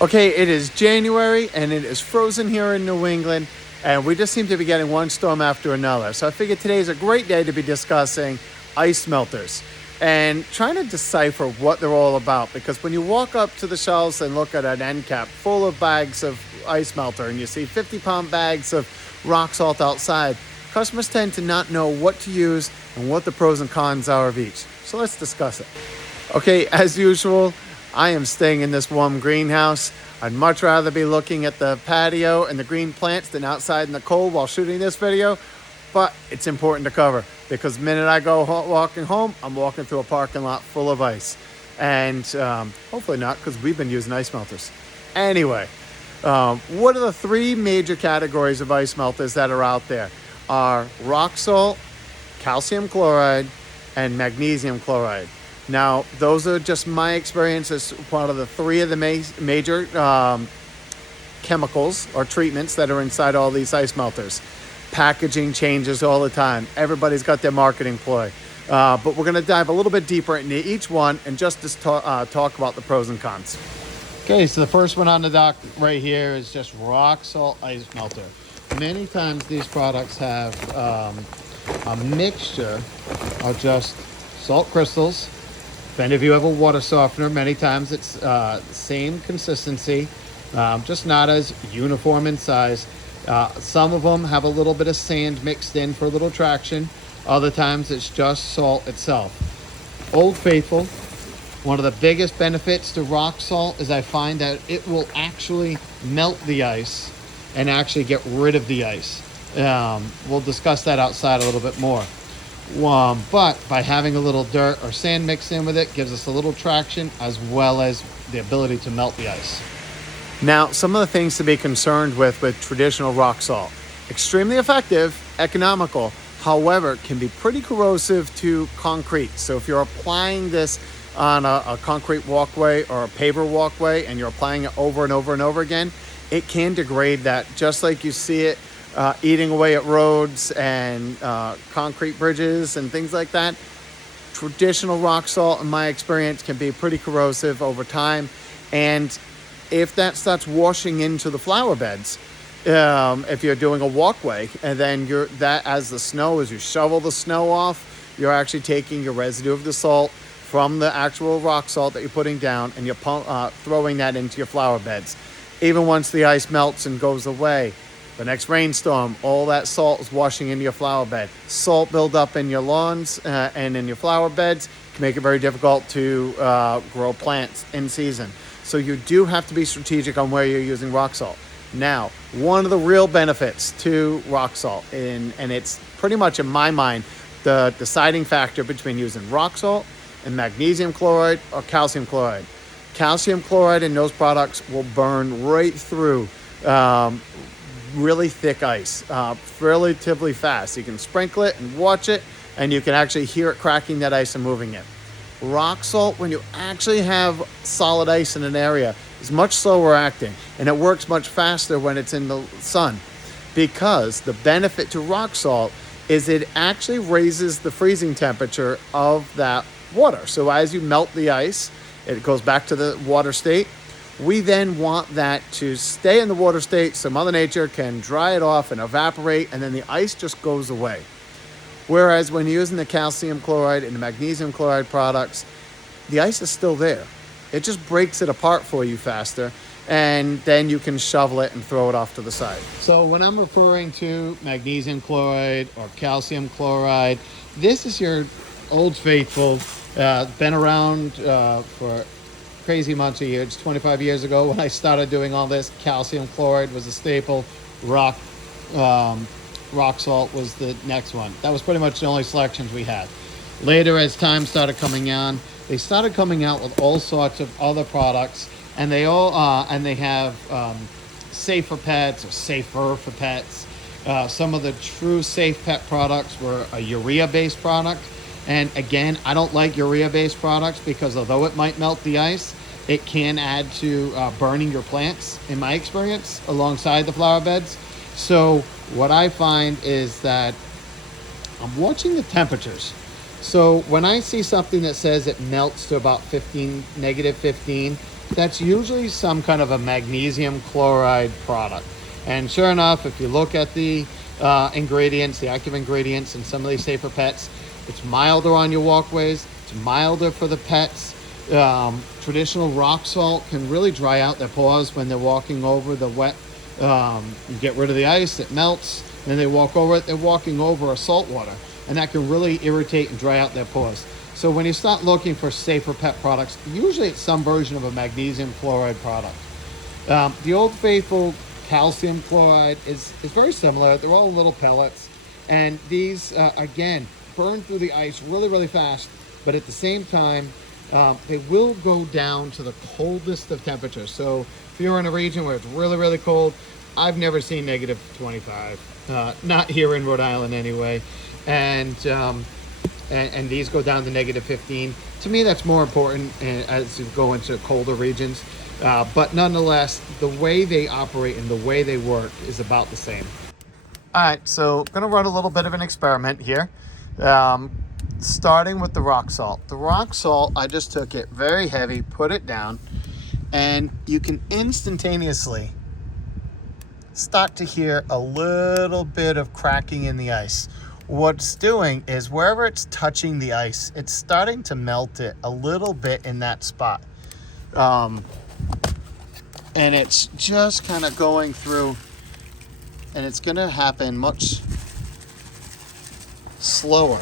Okay, it is January and it is frozen here in New England, and we just seem to be getting one storm after another. So I figured today is a great day to be discussing ice melters and trying to decipher what they're all about. Because when you walk up to the shelves and look at an end cap full of bags of ice melter and you see 50-pound bags of rock salt outside, customers tend to not know what to use and what the pros and cons are of each. So let's discuss it. Okay, as usual, I am staying in this warm greenhouse. I'd much rather be looking at the patio and the green plants than outside in the cold while shooting this video. But it's important to cover because the minute I go walking home, I'm walking through a parking lot full of ice. And hopefully not, because we've been using ice melters. Anyway, what are the three major categories of ice melters that are out there? Are rock salt, calcium chloride, and magnesium chloride. Now, those are just my experience as one of the three of the major chemicals or treatments that are inside all these ice melters. Packaging changes all the time. Everybody's got their marketing ploy. But we're going to dive a little bit deeper into each one and just talk about the pros and cons. Okay, so the first one on the dock right here is just rock salt ice melter. Many times these products have a mixture of just salt crystals. If any of you have a water softener, many times it's the same consistency, just not as uniform in size. Some of them have a little bit of sand mixed in for a little traction. Other times it's just salt itself. Old Faithful, one of the biggest benefits to rock salt is I find that it will actually melt the ice and actually get rid of the ice. We'll discuss that outside a little bit more. But by having a little dirt or sand mixed in with it gives us a little traction as well as the ability to melt the ice. Now, some of the things to be concerned with traditional rock salt. Extremely effective, economical, however, can be pretty corrosive to concrete. So if you're applying this on a concrete walkway or a paver walkway and you're applying it over and over and over again, it can degrade that, just like you see it eating away at roads and concrete bridges and things like that. Traditional rock salt, in my experience, can be pretty corrosive over time. And if that starts washing into the flower beds, if you're doing a walkway, and then as you shovel the snow off, you're actually taking your residue of the salt from the actual rock salt that you're putting down, and you're throwing that into your flower beds. Even once the ice melts and goes away, the next rainstorm, all that salt is washing into your flower bed. Salt buildup in your lawns and in your flower beds can make it very difficult to grow plants in season. So you do have to be strategic on where you're using rock salt. Now, one of the real benefits to rock salt, and it's pretty much in my mind the deciding factor between using rock salt and magnesium chloride or calcium chloride. Calcium chloride in those products will burn right through really thick ice relatively fast. You can sprinkle it and watch it, and you can actually hear it cracking that ice and moving it. Rock salt, when you actually have solid ice in an area, is much slower acting, and it works much faster when it's in the sun, because the benefit to rock salt is it actually raises the freezing temperature of that water. So as you melt the ice, it goes back to the water state. We then want that to stay in the water state so Mother Nature can dry it off and evaporate, and then the ice just goes away. Whereas when you're using the calcium chloride and the magnesium chloride products, the ice is still there. It just breaks it apart for you faster, and then you can shovel it and throw it off to the side. So when I'm referring to magnesium chloride or calcium chloride, this is your Old Faithful, been around for crazy amounts of years. 25 years ago when I started doing all this, calcium chloride was a staple. Rock salt was the next one. That was pretty much the only selections we had. Later, as time started coming on, they started coming out with all sorts of other products, and they have safer pets or safer for pets. Some of the true safe pet products were a urea-based product. And again, I don't like urea-based products because although it might melt the ice, it can add to burning your plants, in my experience, alongside the flower beds. So what I find is that I'm watching the temperatures. So when I see something that says it melts to about negative 15, that's usually some kind of a magnesium chloride product. And sure enough, if you look at the ingredients, the active ingredients in some of these safer pets, it's milder on your walkways, it's milder for the pets. Traditional rock salt can really dry out their paws when they're walking over the wet. You get rid of the ice, it melts, and then they walk over it, they're walking over a salt water, and that can really irritate and dry out their paws. So when you start looking for safer pet products, usually it's some version of a magnesium chloride product. The Old Faithful calcium chloride is very similar. They're all little pellets, and these, again, burn through the ice really fast, but at the same time, they will go down to the coldest of temperatures. So if you're in a region where it's really cold, I've never seen negative 25, not here in Rhode Island anyway, and these go down to negative 15. To me, that's more important as you go into colder regions. But nonetheless, the way they operate and the way they work is about the same. All right, so I'm going to run a little bit of an experiment here. Starting with the rock salt. The rock salt, I just took it very heavy, put it down, and you can instantaneously start to hear a little bit of cracking in the ice. What's doing is wherever it's touching the ice, it's starting to melt it a little bit in that spot. And it's just kind of going through, and it's going to happen much slower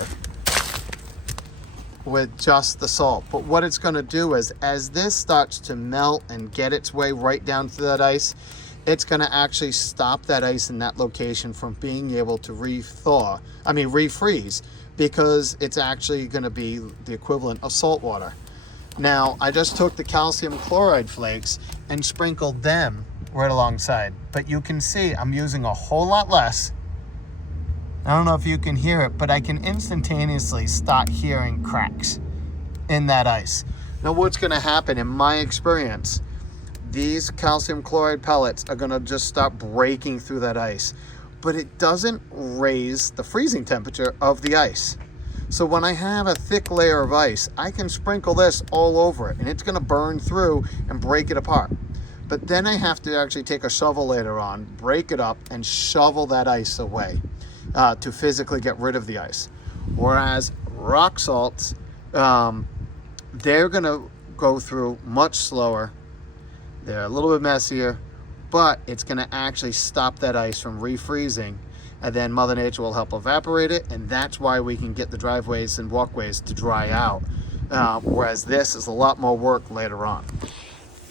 with just the salt. But what it's going to do is, as this starts to melt and get its way right down to that ice, it's going to actually stop that ice in that location from being able to refreeze, because it's actually going to be the equivalent of salt water. Now, I just took the calcium chloride flakes and sprinkled them right alongside, but you can see I'm using a whole lot less. I don't know if you can hear it, but I can instantaneously start hearing cracks in that ice. Now, what's going to happen in my experience, these calcium chloride pellets are going to just start breaking through that ice, but it doesn't raise the freezing temperature of the ice. So when I have a thick layer of ice, I can sprinkle this all over it, and it's going to burn through and break it apart. But then I have to actually take a shovel later on, break it up, and shovel that ice away to physically get rid of the ice. Whereas rock salts, they're going to go through much slower. They're a little bit messier, but it's going to actually stop that ice from refreezing, and then Mother Nature will help evaporate it, and that's why we can get the driveways and walkways to dry out, whereas this is a lot more work later on.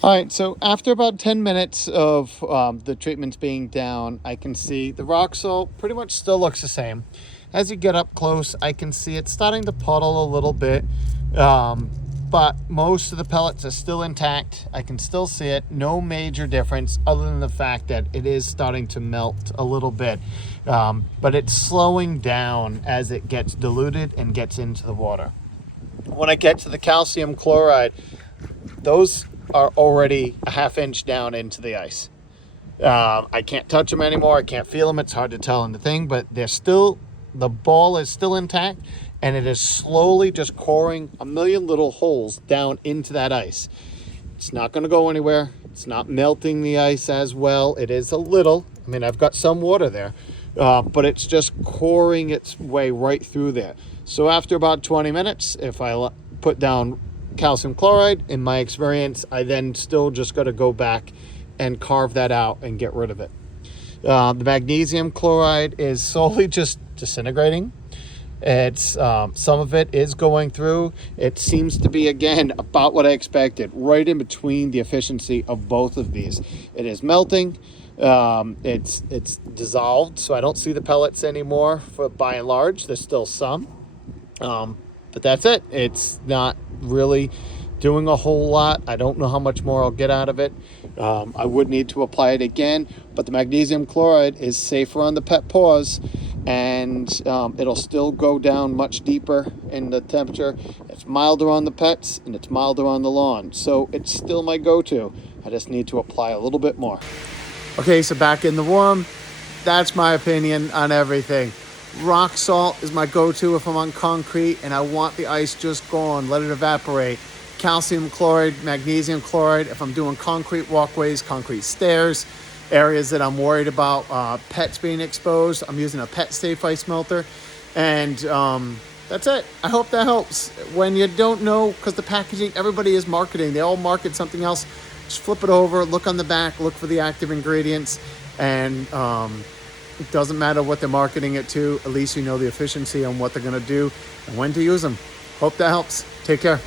All right, so after about 10 minutes of the treatments being down, I can see the rock salt pretty much still looks the same. As you get up close, I can see it's starting to puddle a little bit, but most of the pellets are still intact. I can still see it. No major difference other than the fact that it is starting to melt a little bit, but it's slowing down as it gets diluted and gets into the water. When I get to the calcium chloride, those are already a half inch down into the ice. I can't touch them anymore. I can't feel them. It's hard to tell in the thing, but they're still, the ball is still intact, and it is slowly just coring a million little holes down into that ice. It's not going to go anywhere. It's not melting the ice as well. It is a little, I mean, I've got some water there, but it's just coring its way right through there. So after about 20 minutes, if I put down calcium chloride, in my experience, I then still just got to go back and carve that out and get rid of it. The magnesium chloride is solely just disintegrating. It's some of it is going through. It seems to be, again, about what I expected, right in between the efficiency of both of these. It is melting. It's dissolved, so I don't see the pellets anymore. By and large, there's still some, but that's it. It's not really doing a whole lot. I don't know how much more I'll get out of it. I would need to apply it again, but the magnesium chloride is safer on the pet paws, and it'll still go down much deeper in the temperature. It's milder on the pets, and it's milder on the lawn, so it's still my go-to. I just need to apply a little bit more. Okay, so back in the warm, that's my opinion on everything. Rock salt is my go-to if I'm on concrete and I want the ice just gone, let it evaporate. calcium chloride, magnesium chloride. If I'm doing concrete walkways, concrete stairs, areas that I'm worried about pets being exposed, I'm using a pet safe ice melter. And that's it. I hope that helps. When you don't know, because the packaging, everybody is marketing. They all market something else. Just flip it over, look on the back, look for the active ingredients, and it doesn't matter what they're marketing it to. At least you know the efficiency on what they're going to do and when to use them. Hope that helps. Take care.